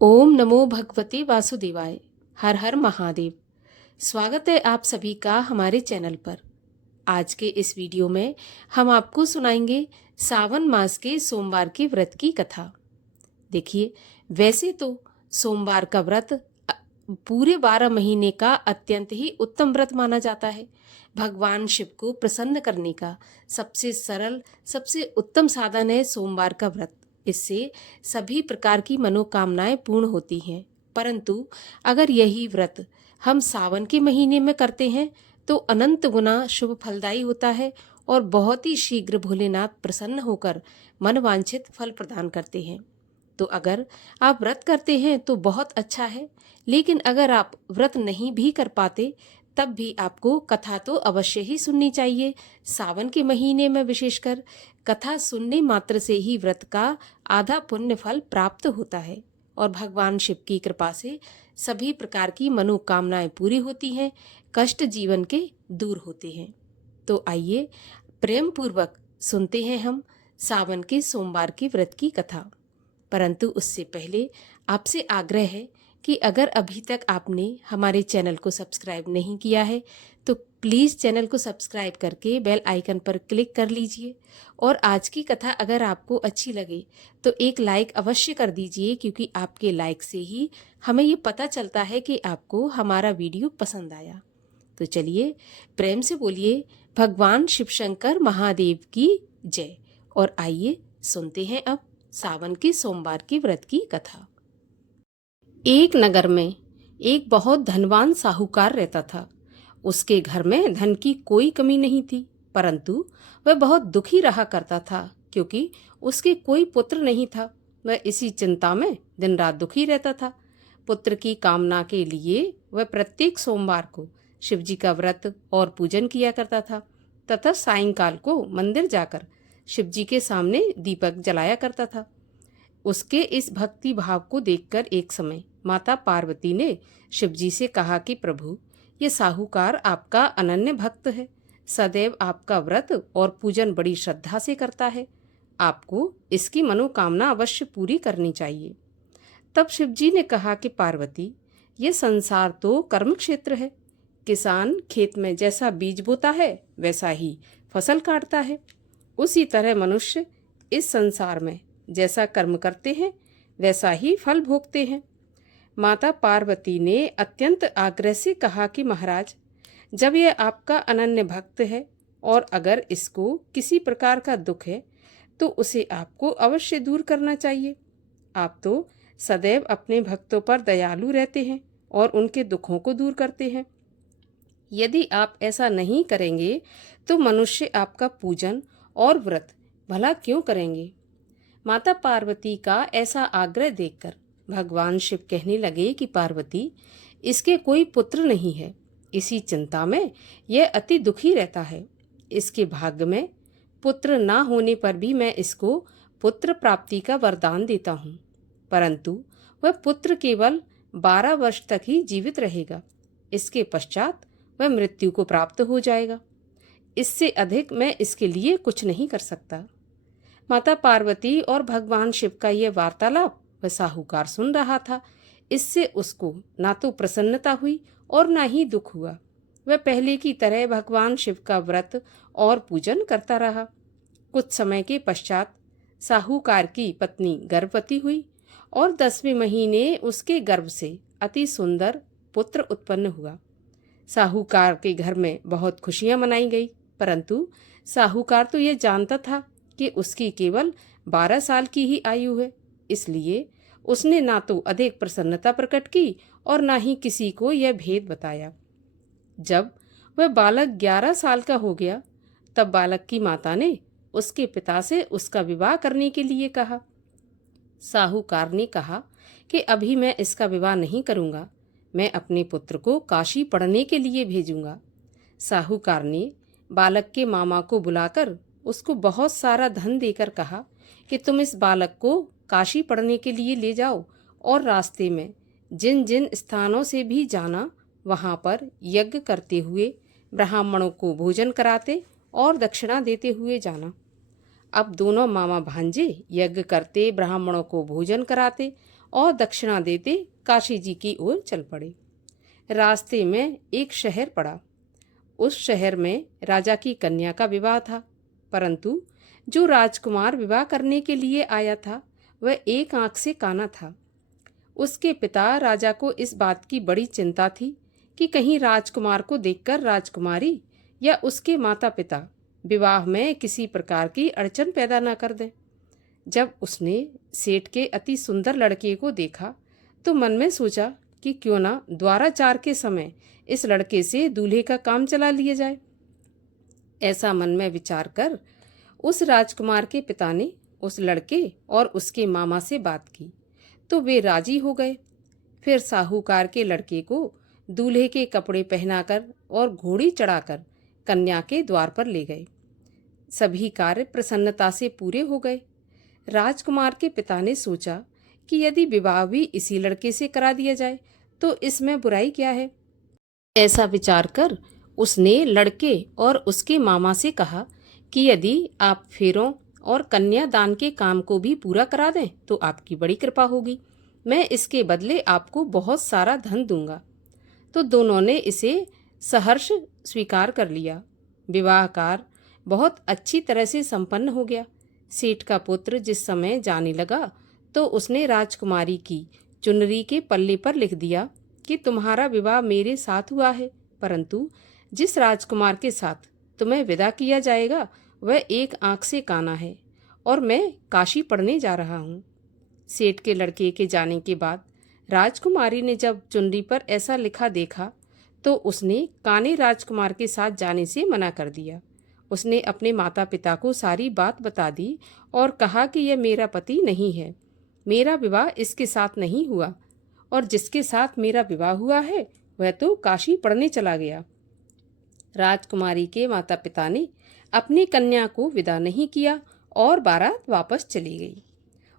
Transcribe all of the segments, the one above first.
ओम नमो भगवते वासुदेवाय। हर हर महादेव। स्वागत है आप सभी का हमारे चैनल पर। आज के इस वीडियो में हम आपको सुनाएंगे सावन मास के सोमवार के व्रत की कथा। देखिए, वैसे तो सोमवार का व्रत पूरे 12 महीने का अत्यंत ही उत्तम व्रत माना जाता है। भगवान शिव को प्रसन्न करने का सबसे सरल, सबसे उत्तम साधन है सोमवार का व्रत। इससे सभी प्रकार की मनोकामनाएं पूर्ण होती हैं। परंतु अगर यही व्रत हम सावन के महीने में करते हैं तो अनंत गुना शुभ फलदायी होता है और बहुत ही शीघ्र भोलेनाथ प्रसन्न होकर मनवांछित फल प्रदान करते हैं। तो अगर आप व्रत करते हैं तो बहुत अच्छा है, लेकिन अगर आप व्रत नहीं भी कर पाते तब भी आपको कथा तो अवश्य ही सुननी चाहिए। सावन के महीने में विशेषकर कथा सुनने मात्र से ही व्रत का आधा पुण्य फल प्राप्त होता है और भगवान शिव की कृपा से सभी प्रकार की मनोकामनाएं पूरी होती हैं, कष्ट जीवन के दूर होते हैं। तो आइए प्रेम पूर्वक सुनते हैं हम सावन के सोमवार के व्रत की कथा। परंतु उससे पहले आपसे आग्रह है कि अगर अभी तक आपने हमारे चैनल को सब्सक्राइब नहीं किया है तो प्लीज़ चैनल को सब्सक्राइब करके बेल आइकन पर क्लिक कर लीजिए। और आज की कथा अगर आपको अच्छी लगे तो एक लाइक अवश्य कर दीजिए, क्योंकि आपके लाइक से ही हमें ये पता चलता है कि आपको हमारा वीडियो पसंद आया। तो चलिए प्रेम से बोलिए भगवान शिव शंकर महादेव की जय। और आइए सुनते हैं अब सावन के सोमवार के व्रत की कथा। एक नगर में एक बहुत धनवान साहूकार रहता था। उसके घर में धन की कोई कमी नहीं थी, परंतु वह बहुत दुखी रहा करता था क्योंकि उसके कोई पुत्र नहीं था। वह इसी चिंता में दिन रात दुखी रहता था। पुत्र की कामना के लिए वह प्रत्येक सोमवार को शिवजी का व्रत और पूजन किया करता था तथा सायंकाल को मंदिर जाकर शिवजी के सामने दीपक जलाया करता था। उसके इस भक्ति भाव को देखकर एक समय माता पार्वती ने शिवजी से कहा कि प्रभु, ये साहूकार आपका अनन्य भक्त है, सदैव आपका व्रत और पूजन बड़ी श्रद्धा से करता है। आपको इसकी मनोकामना अवश्य पूरी करनी चाहिए। तब शिवजी ने कहा कि पार्वती, ये संसार तो कर्म क्षेत्र है। किसान खेत में जैसा बीज बोता है वैसा ही फसल काटता है। उसी तरह मनुष्य इस संसार में जैसा कर्म करते हैं वैसा ही फल भोगते हैं। माता पार्वती ने अत्यंत आग्रह से कहा कि महाराज, जब यह आपका अनन्य भक्त है और अगर इसको किसी प्रकार का दुख है तो उसे आपको अवश्य दूर करना चाहिए। आप तो सदैव अपने भक्तों पर दयालु रहते हैं और उनके दुखों को दूर करते हैं। यदि आप ऐसा नहीं करेंगे तो मनुष्य आपका पूजन और व्रत भला क्यों करेंगे। माता पार्वती का ऐसा आग्रह देखकर भगवान शिव कहने लगे कि पार्वती, इसके कोई पुत्र नहीं है, इसी चिंता में यह अति दुखी रहता है। इसके भाग्य में पुत्र ना होने पर भी मैं इसको पुत्र प्राप्ति का वरदान देता हूँ, परंतु वह पुत्र केवल 12 वर्ष तक ही जीवित रहेगा। इसके पश्चात वह मृत्यु को प्राप्त हो जाएगा। इससे अधिक मैं इसके लिए कुछ नहीं कर सकता। माता पार्वती और भगवान शिव का यह वार्तालाप वह साहूकार सुन रहा था। इससे उसको ना तो प्रसन्नता हुई और ना ही दुख हुआ। वह पहले की तरह भगवान शिव का व्रत और पूजन करता रहा। कुछ समय के पश्चात साहूकार की पत्नी गर्भवती हुई और 10वें महीने उसके गर्भ से अति सुंदर पुत्र उत्पन्न हुआ। साहूकार के घर में बहुत खुशियां मनाई गई, परंतु साहूकार तो यह जानता था कि उसकी केवल 12 साल की ही आयु है, इसलिए उसने ना तो अधिक प्रसन्नता प्रकट की और ना ही किसी को यह भेद बताया। जब वह बालक 11 साल का हो गया तब बालक की माता ने उसके पिता से उसका विवाह करने के लिए कहा। साहूकार ने कहा कि अभी मैं इसका विवाह नहीं करूंगा, मैं अपने पुत्र को काशी पढ़ने के लिए भेजूंगा। साहूकार ने बालक के मामा को बुलाकर उसको बहुत सारा धन देकर कहा कि तुम इस बालक को काशी पढ़ने के लिए ले जाओ और रास्ते में जिन जिन स्थानों से भी जाना वहां पर यज्ञ करते हुए ब्राह्मणों को भोजन कराते और दक्षिणा देते हुए जाना। अब दोनों मामा भांजे यज्ञ करते, ब्राह्मणों को भोजन कराते और दक्षिणा देते काशी जी की ओर चल पड़े। रास्ते में एक शहर पड़ा। उस शहर में राजा की कन्या का विवाह था, परंतु जो राजकुमार विवाह करने के लिए आया था वह एक आंख से काना था। उसके पिता राजा को इस बात की बड़ी चिंता थी कि कहीं राजकुमार को देखकर राजकुमारी या उसके माता पिता विवाह में किसी प्रकार की अड़चन पैदा न कर दें। जब उसने सेठ के अति सुंदर लड़के को देखा तो मन में सोचा कि क्यों ना द्वाराचार के समय इस लड़के से दूल्हे का काम चला लिया जाए। ऐसा मन में विचार कर उस राजकुमार के पिता ने उस लड़के और उसके मामा से बात की तो वे राजी हो गए। फिर साहूकार के लड़के को दूल्हे के कपड़े पहनाकर और घोड़ी चढ़ाकर कन्या के द्वार पर ले गए। सभी कार्य प्रसन्नता से पूरे हो गए। राजकुमार के पिता ने सोचा कि यदि विवाह भी इसी लड़के से करा दिया जाए तो इसमें बुराई क्या है। ऐसा विचार कर उसने लड़के और उसके मामा से कहा कि यदि आप फेरों और कन्यादान के काम को भी पूरा करा दें तो आपकी बड़ी कृपा होगी। मैं इसके बदले आपको बहुत सारा धन दूंगा। तो दोनों ने इसे सहर्ष स्वीकार कर लिया। विवाह कार्य बहुत अच्छी तरह से संपन्न हो गया। सेठ का पुत्र जिस समय जाने लगा तो उसने राजकुमारी की चुनरी के पल्ले पर लिख दिया कि तुम्हारा विवाह मेरे साथ हुआ है, परंतु जिस राजकुमार के साथ तुम्हें विदा किया जाएगा वह एक आंख से काना है और मैं काशी पढ़ने जा रहा हूँ। सेठ के लड़के के जाने के बाद राजकुमारी ने जब चुनरी पर ऐसा लिखा देखा तो उसने काने राजकुमार के साथ जाने से मना कर दिया। उसने अपने माता पिता को सारी बात बता दी और कहा कि यह मेरा पति नहीं है, मेरा विवाह इसके साथ नहीं हुआ और जिसके साथ मेरा विवाह हुआ है वह तो काशी पढ़ने चला गया। राजकुमारी के माता पिता ने अपनी कन्या को विदा नहीं किया और बारात वापस चली गई।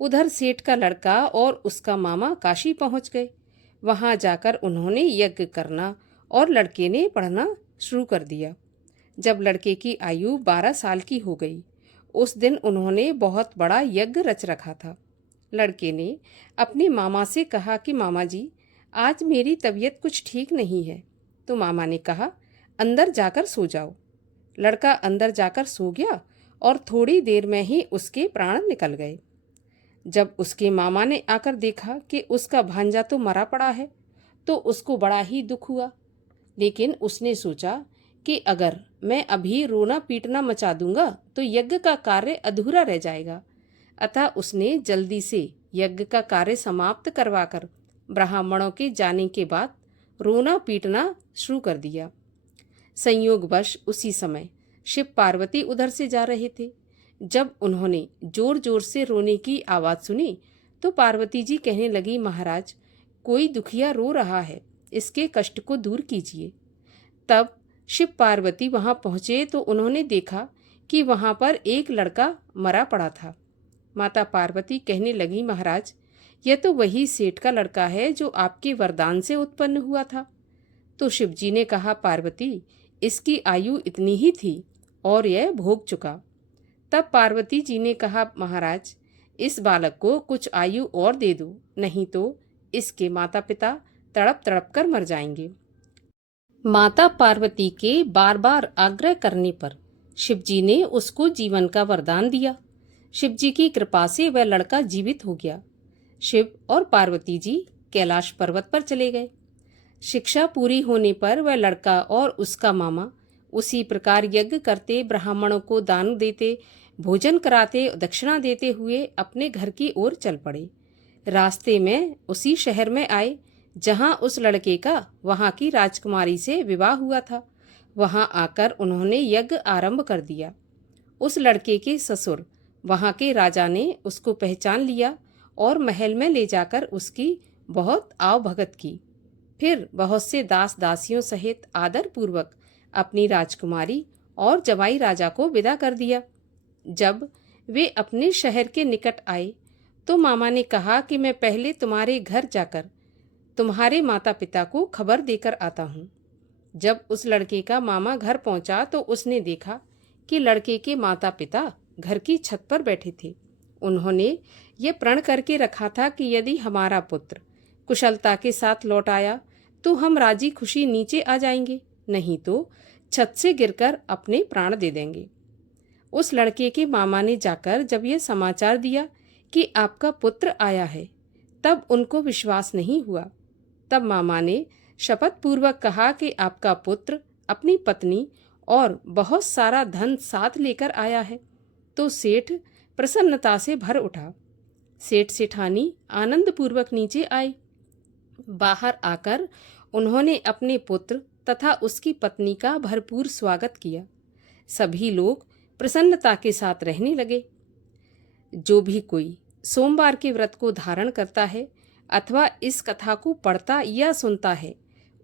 उधर सेठ का लड़का और उसका मामा काशी पहुंच गए। वहां जाकर उन्होंने यज्ञ करना और लड़के ने पढ़ना शुरू कर दिया। जब लड़के की आयु 12 साल की हो गई उस दिन उन्होंने बहुत बड़ा यज्ञ रच रखा था। लड़के ने अपने मामा से कहा कि मामा जी, आज मेरी तबीयत कुछ ठीक नहीं है। तो मामा ने कहा, अंदर जाकर सो जाओ। लड़का अंदर जाकर सो गया और थोड़ी देर में ही उसके प्राण निकल गए। जब उसके मामा ने आकर देखा कि उसका भांजा तो मरा पड़ा है तो उसको बड़ा ही दुख हुआ, लेकिन उसने सोचा कि अगर मैं अभी रोना पीटना मचा दूंगा तो यज्ञ का कार्य अधूरा रह जाएगा। अतः उसने जल्दी से यज्ञ का कार्य समाप्त करवाकर ब्राह्मणों के जाने के बाद रोना पीटना शुरू कर दिया। संयोगवश उसी समय शिव पार्वती उधर से जा रहे थे। जब उन्होंने जोर जोर से रोने की आवाज सुनी तो पार्वती जी कहने लगी, महाराज, कोई दुखिया रो रहा है, इसके कष्ट को दूर कीजिए। तब शिव पार्वती वहां पहुंचे तो उन्होंने देखा कि वहां पर एक लड़का मरा पड़ा था। माता पार्वती कहने लगी, महाराज, यह तो वही सेठ का लड़का है जो आपके वरदान से उत्पन्न हुआ था। तो शिव जी ने कहा, पार्वती, इसकी आयु इतनी ही थी और यह भोग चुका। तब पार्वती जी ने कहा, महाराज, इस बालक को कुछ आयु और दे दो, नहीं तो इसके माता पिता तड़प तड़प कर मर जाएंगे। माता पार्वती के बार बार आग्रह करने पर शिव जी ने उसको जीवन का वरदान दिया। शिव जी की कृपा से वह लड़का जीवित हो गया। शिव और पार्वती जी कैलाश पर्वत पर चले गए। शिक्षा पूरी होने पर वह लड़का और उसका मामा उसी प्रकार यज्ञ करते, ब्राह्मणों को दान देते, भोजन कराते, दक्षिणा देते हुए अपने घर की ओर चल पड़े। रास्ते में उसी शहर में आए जहां उस लड़के का वहां की राजकुमारी से विवाह हुआ था। वहां आकर उन्होंने यज्ञ आरंभ कर दिया। उस लड़के के ससुर वहां के राजा ने उसको पहचान लिया और महल में ले जाकर उसकी बहुत आवभगत की। फिर बहुत से दास दासियों सहित आदर पूर्वक अपनी राजकुमारी और जवाई राजा को विदा कर दिया। जब वे अपने शहर के निकट आए तो मामा ने कहा कि मैं पहले तुम्हारे घर जाकर तुम्हारे माता पिता को खबर देकर आता हूँ। जब उस लड़के का मामा घर पहुंचा तो उसने देखा कि लड़के के माता पिता घर की छत पर बैठे थे। उन्होंने ये प्रण करके रखा था कि यदि हमारा पुत्र कुशलता के साथ लौट आया तो हम राजी खुशी नीचे आ जाएंगे, नहीं तो छत से गिरकर अपने प्राण दे देंगे। उस लड़के के मामा ने जाकर जब यह समाचार दिया कि आपका पुत्र आया है, तब उनको विश्वास नहीं हुआ। तब मामा ने शपथ पूर्वक कहा कि आपका पुत्र अपनी पत्नी और बहुत सारा धन साथ लेकर आया है। तो सेठ प्रसन्नता से भर उठा। सेठ सेठानी आनंद पूर्वक नीचे आए। बाहर आकर उन्होंने अपने पुत्र तथा उसकी पत्नी का भरपूर स्वागत किया। सभी लोग प्रसन्नता के साथ रहने लगे। जो भी कोई सोमवार के व्रत को धारण करता है अथवा इस कथा को पढ़ता या सुनता है,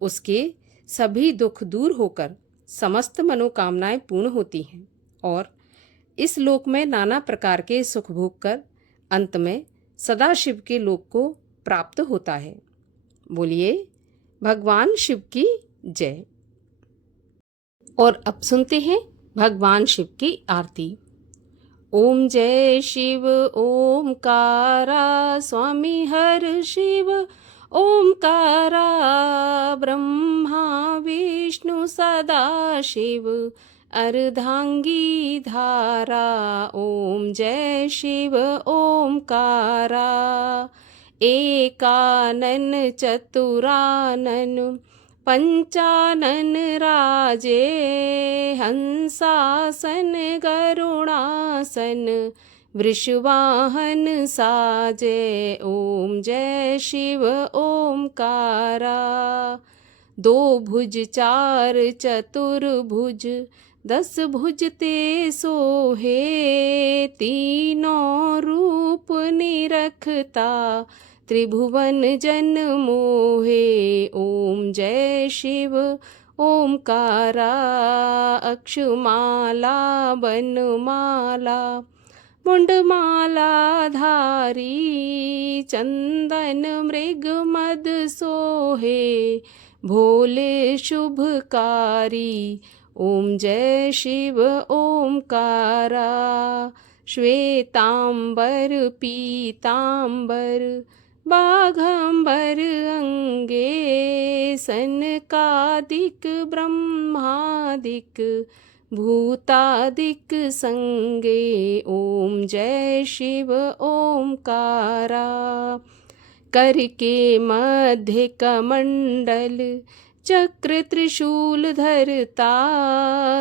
उसके सभी दुख दूर होकर समस्त मनोकामनाएं पूर्ण होती हैं और इस लोक में नाना प्रकार के सुख भोग कर अंत में सदाशिव के लोक को प्राप्त होता है। बोलिए भगवान शिव की जय। और अब सुनते हैं भगवान शिव की आरती। ओम जय शिव ओमकारा स्वामी हर शिव ओमकारा ब्रह्मा विष्णु सदा शिव अर्धांगी धारा। ओम जय शिव ओमकारा एकानन चतुरानन पंचानन राजे हंसासन गरुणासन वृषवाहन साजे। ओम जय शिव ओमकारा दो भुज चार चतुर्भुज 10 भुज ते सोहे तीनों रूप निरखता त्रिभुवन जन मोहे। ओम जय शिव ओमकारा अक्षमाला बनमाला मुंडमाला धारी चंदन मृग मद सोहे भोले शुभकारी। ओम जय शिव ओमकारा श्वेतांबर पीतांबर बाघंबर अंगे सनकादिक ब्रह्मादिक भूतादिक संगे। ओम जय शिव ओमकारा करके मध्य कमंडल चक्र त्रिशूल धरता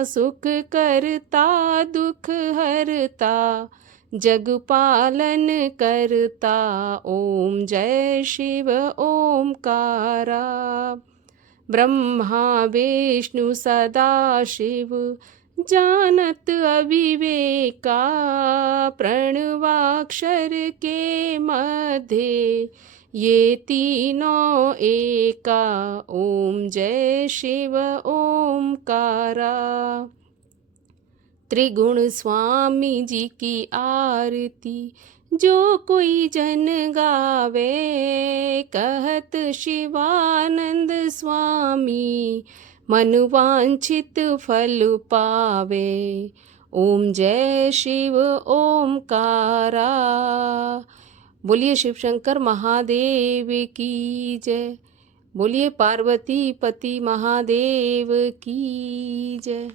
सुख करता दुख हरता जग पालन करता। ओम जय शिव ओमकारा ब्रह्मा विष्णु सदा शिव जानत अविवेका प्रणवाक्षर के मध्य ये तीनों एका। ओम जय शिव ओमकारा त्रिगुण स्वामी जी की आरती जो कोई जन गावे कहत शिवानंद स्वामी मन वांछित फल पावे। ओम जय शिव ओमकारा। बोलिए शिव शंकर महादेव की जय। बोलिए पार्वती पति महादेव की जय।